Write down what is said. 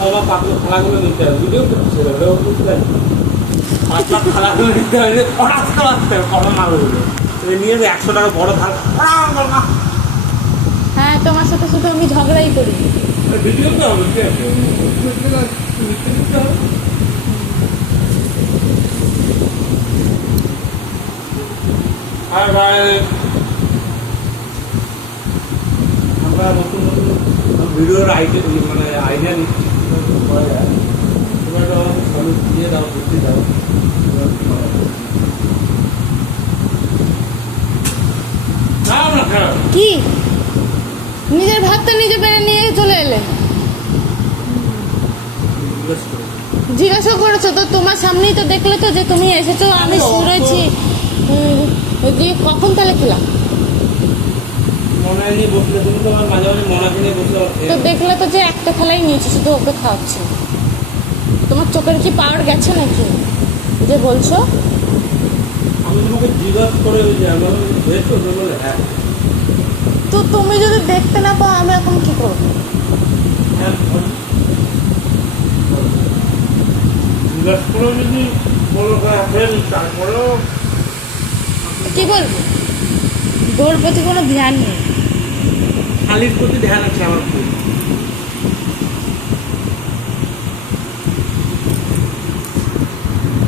কমা পাতলা থালাগুলো নিতে হবে ভিডিও করছে পাতলা থালাগুলো নিতে হবে আসতে আসতে কমা মালগুলো নিয়ে 100 টাকা বড় থালা হ্যাঁ তোমার সাথে শুধু আমি ঝগড়াই করি। ভিডিও তো হবে আর আমরা নতুন নতুন ভিডিওর মানে আইডিয়া নিচ্ছি করা যায় তোমরা একটা সলিড দিয়ে দাও বুদ্ধি দাও কি নিজের ভাতটা নিজে বেড়ে নিয়ে চলে এলে? জিজ্ঞাসা করেছো তো? তোমার সামনেই তো দেখলে তো যে তুমি এসেছো, আমি শুনেছি। দিয়ে কখন তাহলে খেলাম? মনে নিয়ে বসলে তুমি তো আমার মাঝে মাঝে মনাকে নিয়ে বসলে তো দেখলে তো যে একটা খেলাই নিয়েছি, শুধু ওকে খাওয়াচ্ছি। তোমার চোখের কি পাওয়ার গেছে নাকি যে বলছো? আমি তোমাকে জিজ্ঞাসা করে দেখছো তো বলে হ্যাঁ। তো তুমি যদি দেখতে না পাও আমি এখন কি করবো? জিজ্ঞাসা করে যদি বলো ফের তারপরেও কি বলবো? তোর প্রতি কোনো ধ্যান নেই। খালির প্রতি ধ্যান আছে আমার।